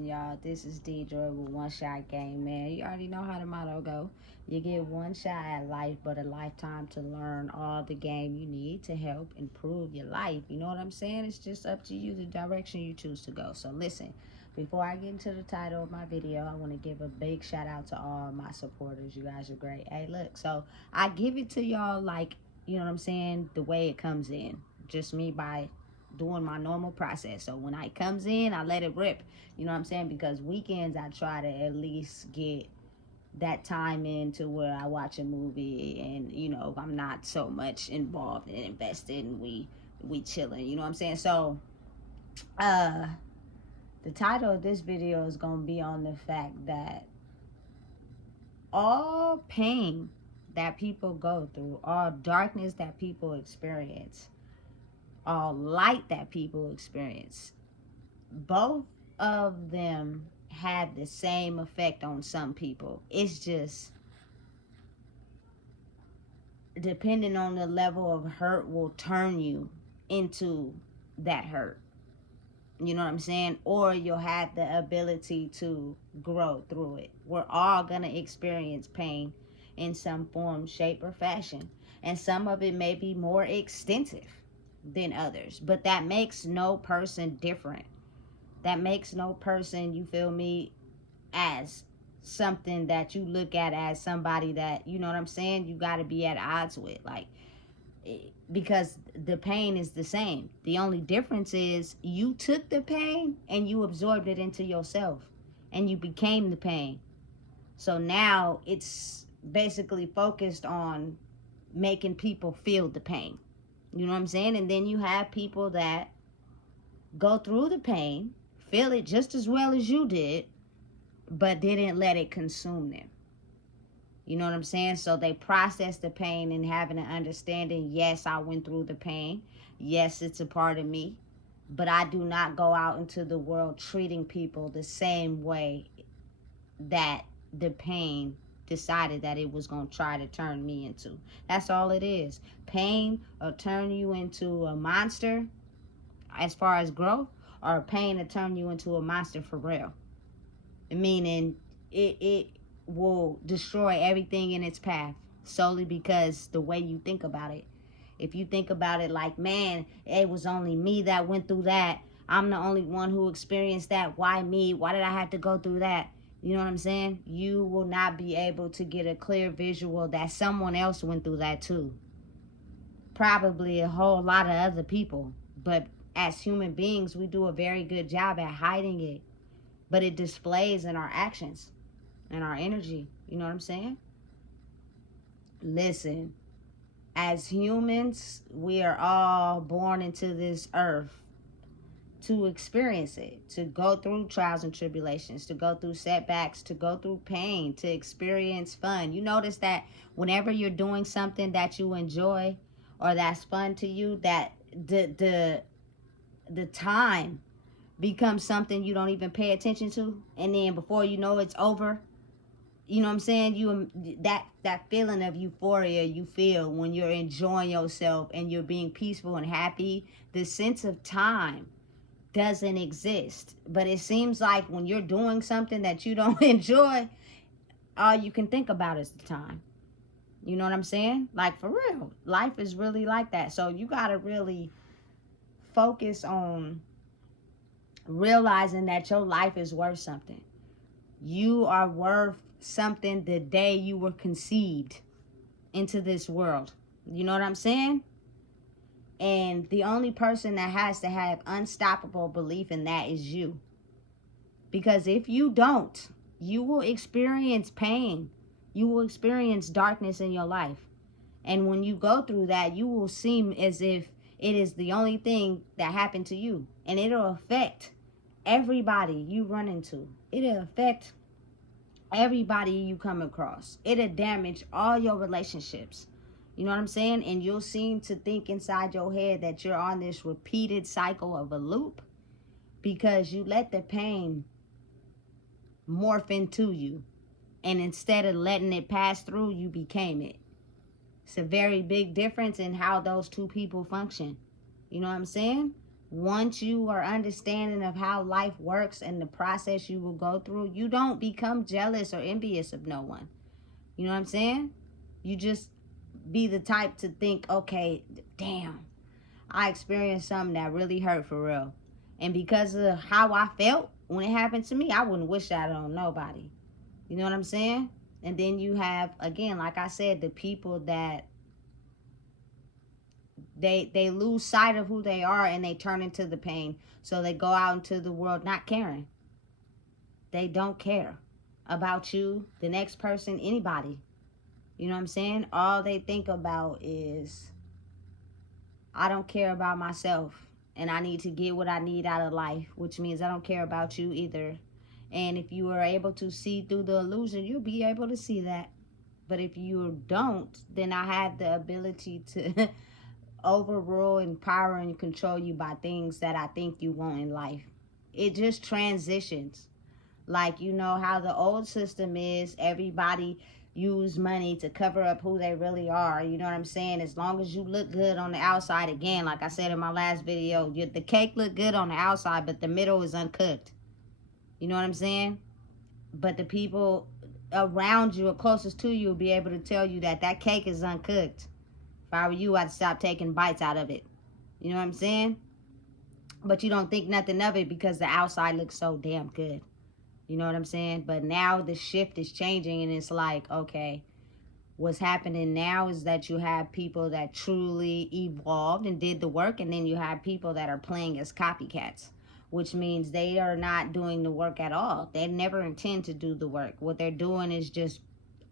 popping, y'all? This is Deidre with One Shot Game, man. You already know how the motto go. You get one shot at life, but a lifetime to learn all the game you need to help improve your life. You know what I'm saying? It's just up to you the direction you choose to go. So listen, before I get into the title of my video, I want to give a big shout out to all my supporters. You guys are great. Hey, look, so I give it to y'all like, you know what I'm saying, the way it comes in. Just me by doing my normal process. So when it comes in, I let it rip. You know what I'm saying? Because weekends I try to at least get that time in to where I watch a movie and, you know, I'm not so much involved and invested and we chilling. You know what I'm saying? So uh the title of this video is gonna be on the fact that all pain that people go through, all darkness that people experience, all light that people experience, both of them have the same effect on some people. It's just depending on the level of hurt will turn you into that hurt. You know what I'm saying? Or you'll have the ability to grow through it. We're all going to experience pain in some form, shape, or fashion. And some of it may be more extensive than others. But that makes no person different. That makes no person, you feel me, as something that you look at as somebody that, you know what I'm saying, you got to be at odds with. Like, because the pain is the same. The only difference is you took the pain and you absorbed it into yourself and you became the pain. So now it's basically focused on making people feel the pain. You know what I'm saying? And then you have people that go through the pain, feel it just as well as you did, but didn't let it consume them. You know what I'm saying? So they process the pain and having an understanding, yes, I went through the pain. Yes, it's a part of me. But I do not go out into the world treating people the same way that the pain decided that it was going to try to turn me into. That's all it is. Pain will turn you into a monster as far as growth, or pain will turn you into a monster for real. Meaning it will destroy everything in its path solely because the way you think about it. If you think about it like, man, it was only me that went through that. I'm the only one who experienced that. Why me? Why did I have to go through that? You know what I'm saying? You will not be able to get a clear visual that someone else went through that too. Probably a whole lot of other people. But as human beings, we do a very good job at hiding it. But it displays in our actions and our energy. You know what I'm saying? Listen, as humans, we are all born into this earth to experience it, to go through trials and tribulations, to go through setbacks, to go through pain, to experience fun. You notice that whenever you're doing something that you enjoy or that's fun to you, that the time becomes something you don't even pay attention to, and then before you know it's over. You know what I'm saying? You that feeling of euphoria you feel when you're enjoying yourself and you're being peaceful and happy, the sense of time doesn't exist. But it seems like when you're doing something that you don't enjoy, all you can think about is the time. You know what I'm saying? Like, for real, life is really like that. So you gotta really focus on realizing that your life is worth something. You are worth something the day you were conceived into this world. You know what I'm saying? And the only person that has to have unstoppable belief in that is you. Because if you don't, you will experience pain. You will experience darkness in your life. And when you go through that, you will seem as if it is the only thing that happened to you. And it'll affect everybody you run into. It'll affect everybody you come across. It'll damage all your relationships. You know what I'm saying? And you'll seem to think inside your head that you're on this repeated cycle of a loop because you let the pain morph into you. And instead of letting it pass through, you became it. It's a very big difference in how those two people function. You know what I'm saying? once you are understanding of how life works and the process you will go through, you don't become jealous or envious of no one. You know what I'm saying? You just be the type to think, okay, damn, I experienced something that really hurt for real. And because of how I felt when it happened to me, I wouldn't wish that on nobody. You know what I'm saying? And then you have, again, like I said, the people that they lose sight of who they are and they turn into the pain. So they go out into the world not caring. They don't care about you, the next person, anybody. You know what I'm saying? All they think about is, I don't care about myself and I need to get what I need out of life, which means I don't care about you either. And if you are able to see through the illusion, you'll be able to see that. But if you don't, then I have the ability to overrule, empower, and control you by things that I think you want in life. It just transitions. Like, you know how the old system is, everybody use money to cover up who they really are. You know what I'm saying? As long as you look good on the outside, again, like I said in my last video, the cake look good on the outside, but the middle is uncooked. You know what I'm saying? But the people around you or closest to you will be able to tell you that that cake is uncooked. If I were you, I'd stop taking bites out of it. You know what I'm saying? But you don't think nothing of it because the outside looks so damn good. You know what I'm saying? But now the shift is changing and it's like, okay, what's happening now is that you have people that truly evolved and did the work, and then you have people that are playing as copycats, which means they are not doing the work at all. They never intend to do the work. What they're doing is just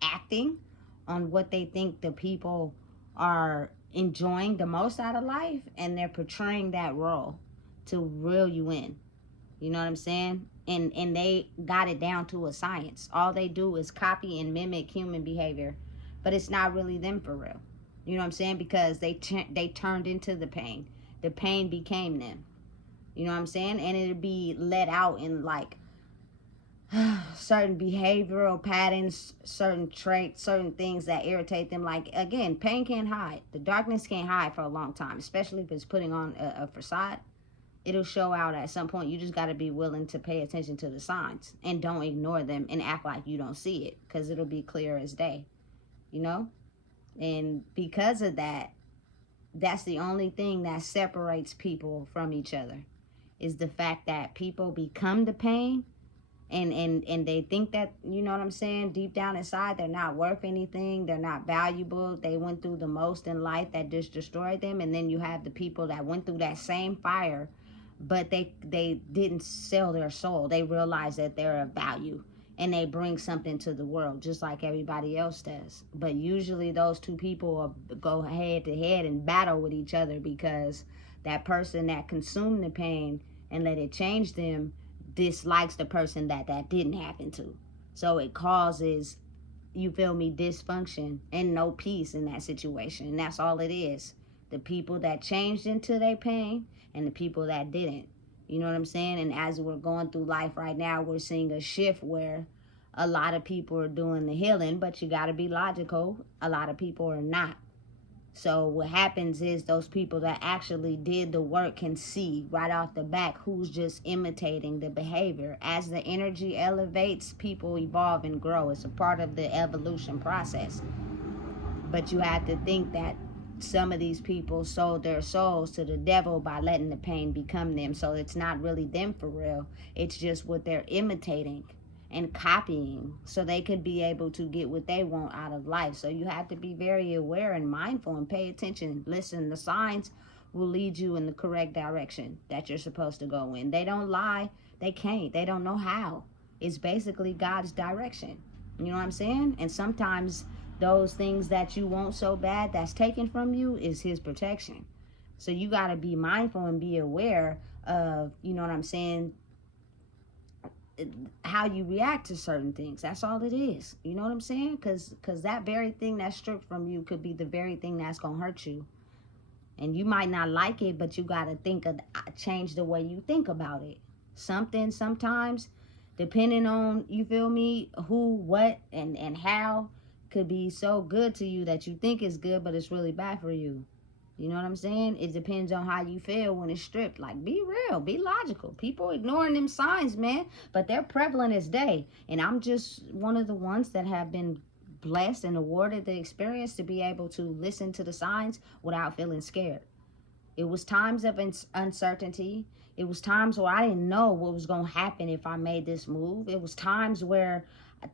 acting on what they think the people are enjoying the most out of life, and they're portraying that role to reel you in. You know what I'm saying? And they got it down to a science. All they do is copy and mimic human behavior, but it's not really them for real. You know what I'm saying? Because they turned into the pain. The pain became them. You know what I'm saying? And it'll be let out in like certain behavioral patterns, certain traits, certain things that irritate them. Like, again, pain can't hide. The darkness can't hide for a long time, especially if it's putting on a facade. It'll show out at some point. You just got to be willing to pay attention to the signs and don't ignore them and act like you don't see it, because it'll be clear as day, you know? And because of that, that's the only thing that separates people from each other, is the fact that people become the pain, and they think that, you know what I'm saying, deep down inside, they're not worth anything, they're not valuable, they went through the most in life that just destroyed them. And then you have the people that went through that same fire, but they didn't sell their soul. They realize that they're of value and they bring something to the world just like everybody else does. But usually those two people go head to head and battle with each other, because that person that consumed the pain and let it change them dislikes the person that didn't happen to. So it causes, you feel me, dysfunction and no peace in that situation. And that's all it is. The people that changed into their pain and the people that didn't. You know what I'm saying? And as we're going through life right now, we're seeing a shift where a lot of people are doing the healing, but you got to be logical. A lot of people are not. So what happens is those people that actually did the work can see right off the back who's just imitating the behavior. As the energy elevates, people evolve and grow. It's a part of the evolution process. But you have to think that some of these people sold their souls to the devil by letting the pain become them. So it's not really them for real. It's just what they're imitating and copying so they could be able to get what they want out of life. So you have to be very aware and mindful and pay attention. Listen, the signs will lead you in the correct direction that you're supposed to go in. They don't lie. They can't. They don't know how. It's basically God's direction. You know what I'm saying? And sometimes those things that you want so bad that's taken from you is his protection. So you got to be mindful and be aware of, you know what I'm saying, how you react to certain things. That's all it is. You know what I'm saying? Because that very thing that's stripped from you could be the very thing that's going to hurt you. And you might not like it, but you got to change the way you think about it. Something sometimes, depending on, you feel me, who, what, and how, could be so good to you that you think it's good, but it's really bad for you. You know what I'm saying? It depends on how you feel when it's stripped. Like, be real, be logical. People ignoring them signs, man, but they're prevalent as day. And I'm just one of the ones that have been blessed and awarded the experience to be able to listen to the signs without feeling scared. It was times of uncertainty. It was times where I didn't know what was going to happen if I made this move. It was times where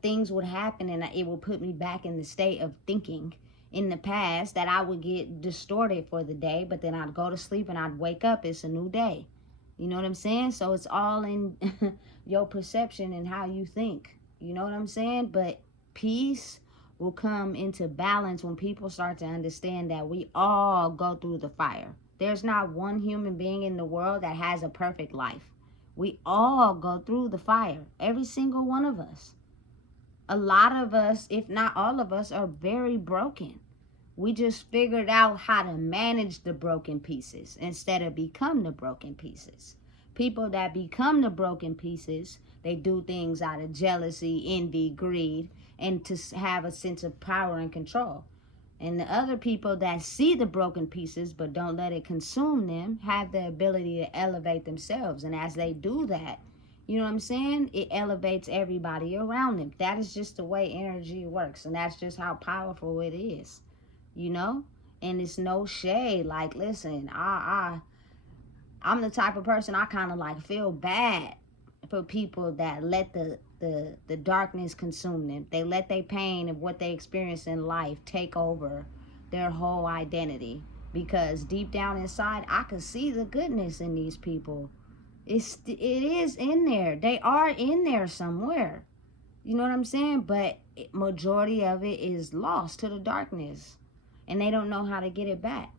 things would happen and it would put me back in the state of thinking in the past that I would get distorted for the day, but then I'd go to sleep and I'd wake up. It's a new day. You know what I'm saying? So it's all in your perception and how you think. You know what I'm saying? But peace will come into balance when people start to understand that we all go through the fire. There's not one human being in the world that has a perfect life. We all go through the fire, every single one of us. A lot of us, if not all of us, are very broken. We just figured out how to manage the broken pieces instead of become the broken pieces. People that become the broken pieces, they do things out of jealousy, envy, greed, and to have a sense of power and control. And the other people that see the broken pieces but don't let it consume them have the ability to elevate themselves. And as they do that, you know what I'm saying? It elevates everybody around them. That is just the way energy works. And that's just how powerful it is, you know? And it's no shade. Like, listen, I'm the type of person I kind of like feel bad for people that let the darkness consume them. They let their pain of what they experience in life take over their whole identity. Because deep down inside, I could see the goodness in these people. It is in there. They are in there somewhere. You know what I'm saying? But majority of it is lost to the darkness. And they don't know how to get it back.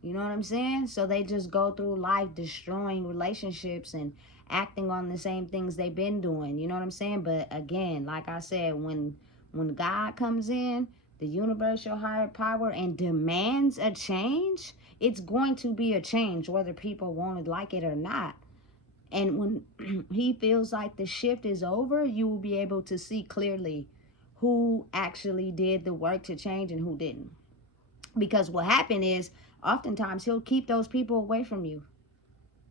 You know what I'm saying? So they just go through life destroying relationships and acting on the same things they've been doing. You know what I'm saying? But again, like I said, when God comes in, the universe, your higher power, and demands a change, it's going to be a change whether people want to like it or not. And when he feels like the shift is over, you will be able to see clearly who actually did the work to change and who didn't. Because what happened is, oftentimes he'll keep those people away from you.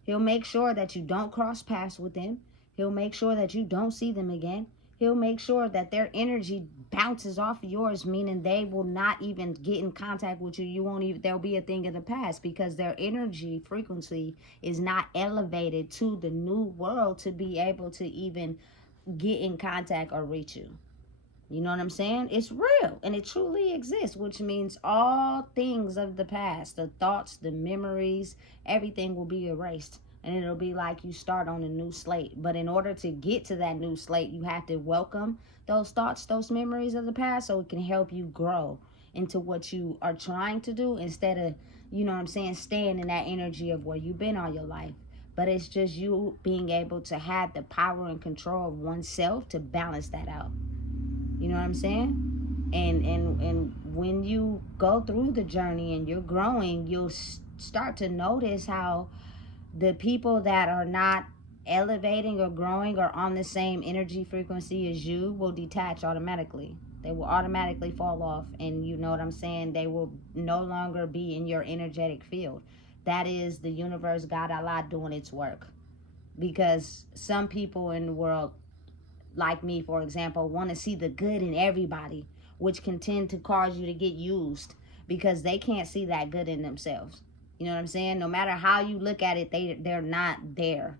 He'll make sure that you don't cross paths with them. He'll make sure that you don't see them again. He'll make sure that their energy bounces off of yours, meaning they will not even get in contact with you. You won't even, there'll be a thing of the past because their energy frequency is not elevated to the new world to be able to even get in contact or reach you. You know what I'm saying? It's real and it truly exists, which means all things of the past, the thoughts, the memories, everything will be erased. And it'll be like you start on a new slate. But in order to get to that new slate, you have to welcome those thoughts, those memories of the past, so it can help you grow into what you are trying to do instead of, you know what I'm saying, staying in that energy of where you've been all your life. But it's just you being able to have the power and control of oneself to balance that out. You know what I'm saying? And when you go through the journey and you're growing, you'll start to notice how the people that are not elevating or growing or on the same energy frequency as you will detach automatically. They will automatically fall off, and you know what I'm saying? They will no longer be in your energetic field. That is the universe, God, Allah, doing its work. Because some people in the world, like me, for example, want to see the good in everybody, which can tend to cause you to get used because they can't see that good in themselves. You know what I'm saying? No matter how you look at it, they're not there.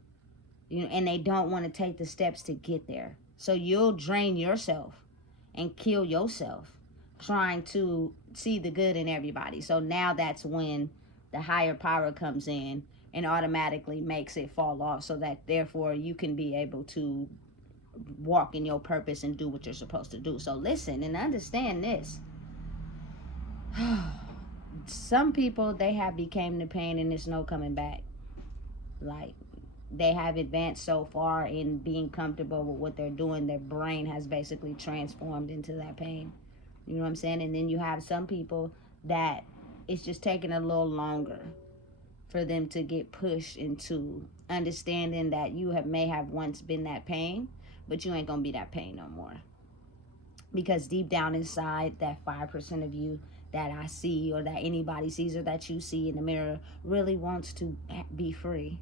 You know, and they don't want to take the steps to get there. So you'll drain yourself and kill yourself trying to see the good in everybody. So now that's when the higher power comes in and automatically makes it fall off, so that therefore you can be able to walk in your purpose and do what you're supposed to do. So listen and understand this. Some people, they have became the pain and there's no coming back. Like, they have advanced so far in being comfortable with what they're doing, their brain has basically transformed into that pain. You know what I'm saying? And then you have some people that it's just taking a little longer for them to get pushed into understanding that you may have once been that pain, but you ain't gonna be that pain no more. Because deep down inside, that 5% of you that I see or that anybody sees or that you see in the mirror really wants to be free.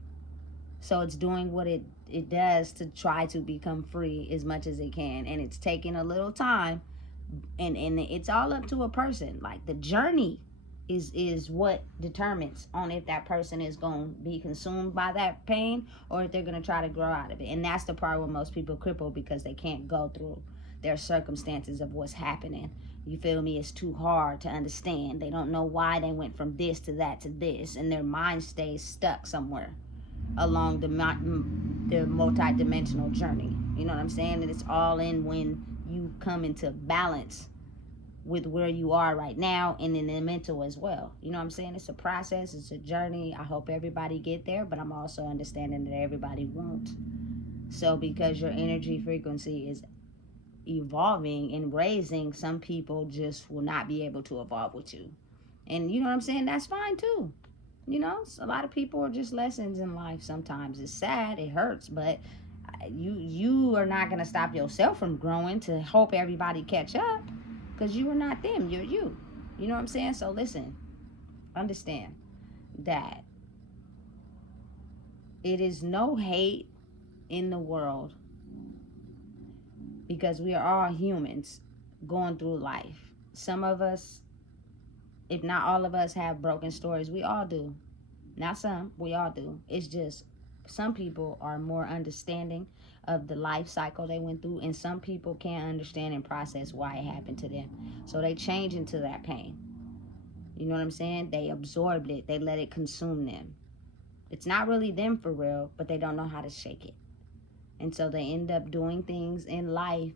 So it's doing what it does to try to become free as much as it can. And it's taking a little time, and it's all up to a person. Like the journey is what determines on if that person is going to be consumed by that pain or if they're going to try to grow out of it. And that's the part where most people cripple, because they can't go through their circumstances of what's happening. You feel me? It's too hard to understand. They don't know why they went from this to that to this, and their mind stays stuck somewhere along the multi-dimensional journey. You know what I'm saying? And it's all in when you come into balance with where you are right now and in the mental as well. You know what I'm saying? It's a process, it's a journey. I hope everybody get there, but I'm also understanding that everybody won't. So because your energy frequency is evolving and raising, some people just will not be able to evolve with you. And you know what I'm saying? That's fine too. You know, a lot of people are just lessons in life. Sometimes it's sad, it hurts, but you are not going to stop yourself from growing to hope everybody catch up, because you are not them, you're you. You know what I'm saying? So listen, understand that it is no hate in the world, because we are all humans going through life. Some of us, if not all of us, have broken stories. We all do. Not some, we all do. It's just some people are more understanding of the life cycle they went through, and some people can't understand and process why it happened to them. So they change into that pain. You know what I'm saying? They absorbed it. They let it consume them. It's not really them for real, but they don't know how to shake it. And so they end up doing things in life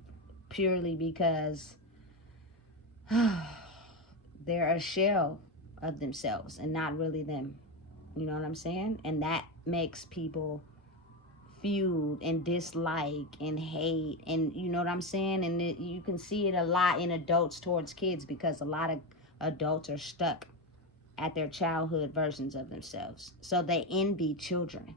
purely because they're a shell of themselves and not really them. You know what I'm saying? And that makes people feud and dislike and hate, and you know what I'm saying? And you can see it a lot in adults towards kids, because a lot of adults are stuck at their childhood versions of themselves. So they envy children.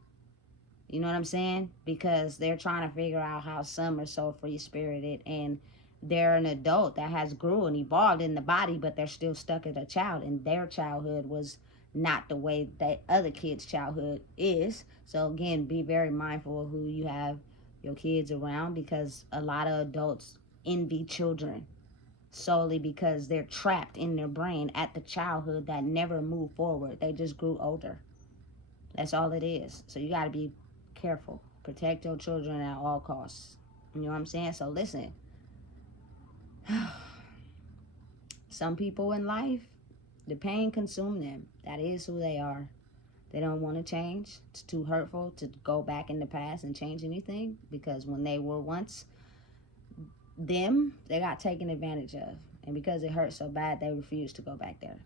You know what I'm saying? Because they're trying to figure out how some are so free spirited, and they're an adult that has grew and evolved in the body, but they're still stuck as a child, and their childhood was not the way that other kids' childhood is. So again, be very mindful of who you have your kids around, because a lot of adults envy children solely because they're trapped in their brain at the childhood that never moved forward. They just grew older. That's all it is. So you got to be careful. Protect your children at all costs. You know what I'm saying? So listen, some people in life, the pain consumed them. That is who they are. They don't want to change. It's too hurtful to go back in the past and change anything, because when they were once them, they got taken advantage of. And because it hurt so bad, they refuse to go back there.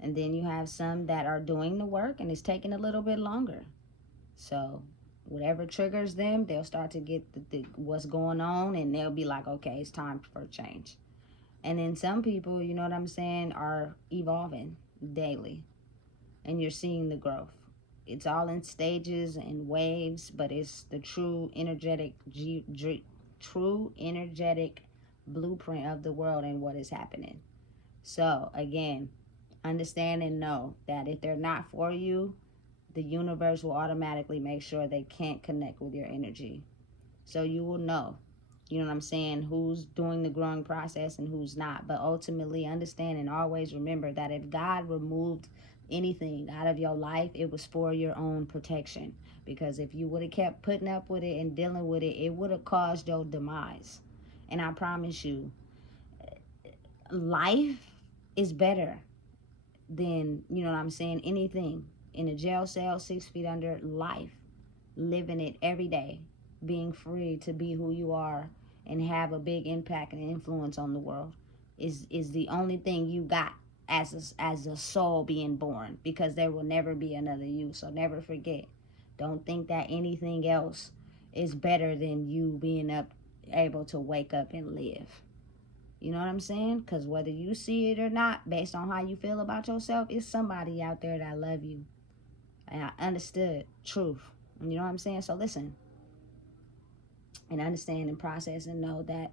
And then you have some that are doing the work and it's taking a little bit longer. So whatever triggers them, they'll start to get what's going on, and they'll be like, okay, it's time for change. And then some people, you know what I'm saying, are evolving daily, and you're seeing the growth. It's all in stages and waves, but it's the true energetic blueprint of the world and what is happening. So again, understand and know that if they're not for you, the universe will automatically make sure they can't connect with your energy. So you will know, you know what I'm saying, who's doing the growing process and who's not. But ultimately, understand and always remember that if God removed anything out of your life, it was for your own protection. Because if you would have kept putting up with it and dealing with it, it would have caused your demise. And I promise you, life is better than, you know what I'm saying, anything. In a jail cell, 6 feet under, life, living it every day, being free to be who you are and have a big impact and influence on the world is the only thing you got as a soul being born, because there will never be another you. So never forget, don't think that anything else is better than you being able to wake up and live. You know what I'm saying? Because whether you see it or not, based on how you feel about yourself, it's somebody out there that love you. And I understood truth. You know what I'm saying? So listen, and understand and process and know that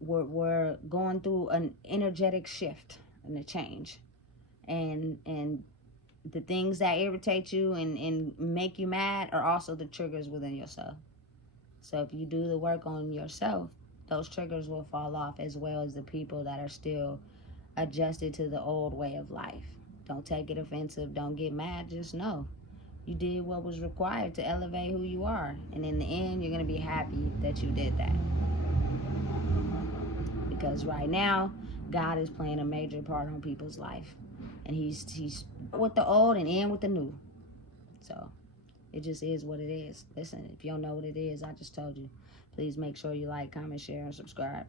we're going through an energetic shift. and a change. And the things that irritate you and make you mad are also the triggers within yourself. So if you do the work on yourself, those triggers will fall off, as well as the people that are still adjusted to the old way of life. Don't take it offensive. Don't get mad. Just know you did what was required to elevate who you are. And in the end, you're going to be happy that you did that. Because right now, God is playing a major part on people's life. And he's with the old and in with the new. So it just is what it is. Listen, if you don't know what it is, I just told you. Please make sure you like, comment, share, and subscribe.